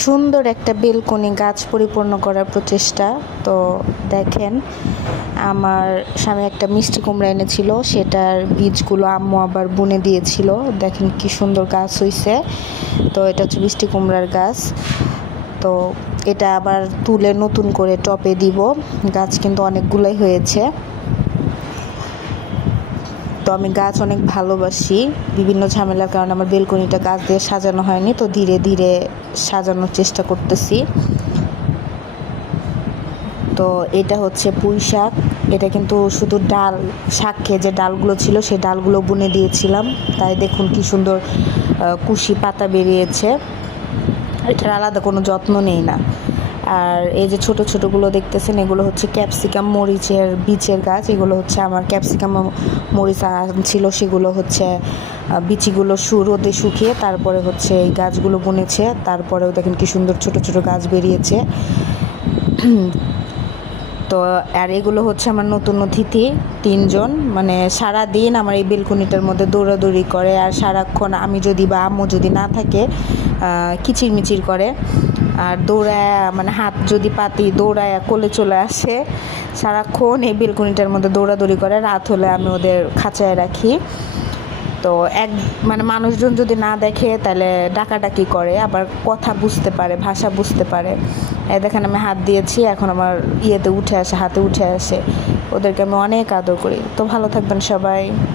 সুন্দর একটা বেলকনি গাছ পরিপূর্ণ করার প্রচেষ্টা। তো দেখেন, আমার স্বামী একটা মিষ্টি কুমড়া এনেছিল, সেটার বীজগুলো আম্মু আবার বুনে দিয়েছিল। দেখেন কি সুন্দর গাছ হয়েছে। তো এটা হচ্ছে মিষ্টি কুমড়ার গাছ। তো এটা আবার তুলে নতুন করে টবে দিব। গাছ কিন্তু অনেকগুলোই হয়েছে। তো আমি গাছ অনেক ভালোবাসি। বিভিন্ন ঝামেলার কারণে আমার বেলকনিটা গাছ দিয়ে সাজানো হয়নি, তো ধীরে ধীরে সাজানোর চেষ্টা করতেছি। তো এটা হচ্ছে পুঁই শাক। এটা কিন্তু শুধু ডাল, শাক খেয়ে যে ডালগুলো ছিল সেই ডালগুলো বুনে দিয়েছিলাম, তাই দেখুন কি সুন্দর কুশি পাতা বেরিয়েছে। এটার আলাদা কোনো যত্ন নেই না। আর এই যে ছোট ছোটোগুলো দেখতেছেন, এগুলো হচ্ছে ক্যাপসিকাম মরিচের বীজের গাছ। এগুলো হচ্ছে আমার ক্যাপসিকাম মরিচ ছিল, সেগুলো হচ্ছে বিচিগুলো রোদে শুকিয়ে তারপরে হচ্ছে এই গাছগুলো বুনেছে। তারপরেও দেখেন কি সুন্দর ছোট ছোট গাছ বেরিয়েছে। তো আর এগুলো হচ্ছে আমার নতুন অতিথি 3 জন। মানে সারাদিন আমার এই বেলকনিটার মধ্যে দৌড়াদৌড়ি করে, আর সারাক্ষণ আমি যদি বা আম্মু যদি না থাকে কিচিরমিচির করে। আর দৌড়ায়, মানে হাত যদি পাতি দৌড়ায় কোলে চলে আসে। সারাক্ষণ এই বেলকনিটার মধ্যে দৌড়াদৌড়ি করে। রাত হলে আমি ওদের খাঁচায় রাখি। তো মানে মানুষজন যদি না দেখে তাহলে ডাকাডাকি করে, আবার কথা বুঝতে পারে, ভাষা বুঝতে পারে। দেখেন আমি হাত দিয়েছি, এখন আমার হাতে উঠে আসে। ওদেরকে আমি অনেক আদর করি। তো ভালো থাকবেন সবাই।